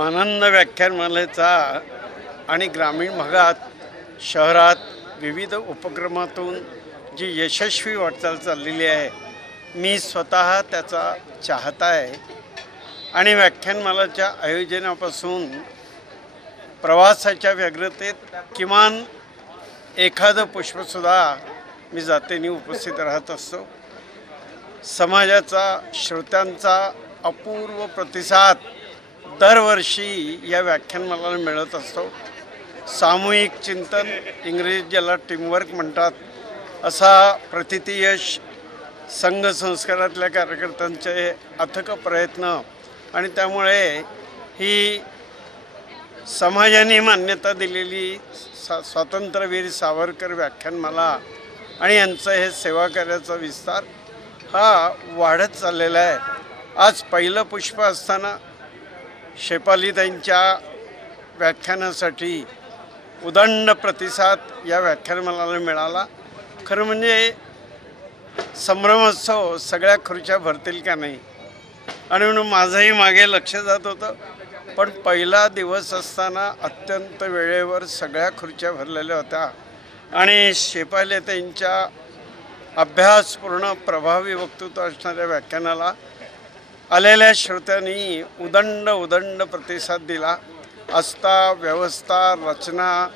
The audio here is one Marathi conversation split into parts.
स्वानंद व्याख्यानमालेचा आणि ग्रामीण भागात शहरात विविध उपक्रमातून जी यशस्वी वाटचाल चाललेली आहे, मी स्वतः त्याचा चाहता आहे। आणि व्याख्यानमालाच्या आयोजनापासून प्रवासाच्या व्यग्रतेत किमान एखादं पुष्पसुद्धा मी जातेने उपस्थित राहत असतो। समाजाचा श्रोत्यांचा अपूर्व प्रतिसाद दरवर्षी या व्याख्यानमालाला मिळत असतो। सामूहिक चिंतन, इंग्रजीत ज्याला टीमवर्क म्हणतात, असा प्रतियश संघ संस्कारातल्या कार्यकर्त्यांचे अथक प्रयत्न आणि त्यामुळे ही समाजाने मान्यता दिलेली स्वातंत्र्यवीर सावरकर व्याख्यानमाला आणि यांचं हे सेवा कार्याचा विस्तार हा वाढत चाललेला आहे। आज पहिलं पुष्प असताना शेफालीताईंच्या व्याख्यानासाठी उदंड प्रतिसाद या व्याख्यानमालाला मिळाला। खरं म्हणजे संभ्रमोत्सव सगळ्या खुर्च्या भरतील का नाही आणि म्हणून माझंही मागे लक्ष जात होतं, पण पहिला दिवस असताना अत्यंत वेळेवर सगळ्या खुर्च्या भरलेल्या होत्या आणि शेफालीताईंच्या अभ्यासपूर्ण प्रभावी वक्तृत्व असणाऱ्या व्याख्यानाला आलेल्या श्रोत्यांनी उदंड प्रतिसाद दिला। आस्था, व्यवस्था, रचना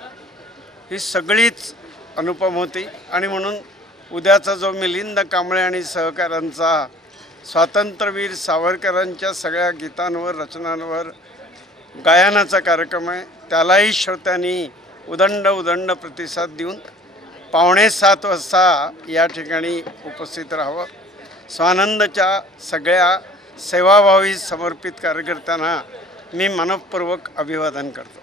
ही सगळीच अनुपम होती आणि म्हणून उद्याचा जो मिलिंद कांबळे आणि सहकाऱ्यांचा स्वातंत्र्यवीर सावरकरांच्या सगळ्या गीतांवर, रचनांवर गायनाचा कार्यक्रम आहे, त्यालाही श्रोत्यांनी उदंड प्रतिसाद देऊन 6:45 वाजता या ठिकाणी उपस्थित राहावं। स्वानंदच्या सगळ्या सेवाभावी समर्पित कार्यकर्त्यांना मी मनपूर्वक अभिवादन करतो।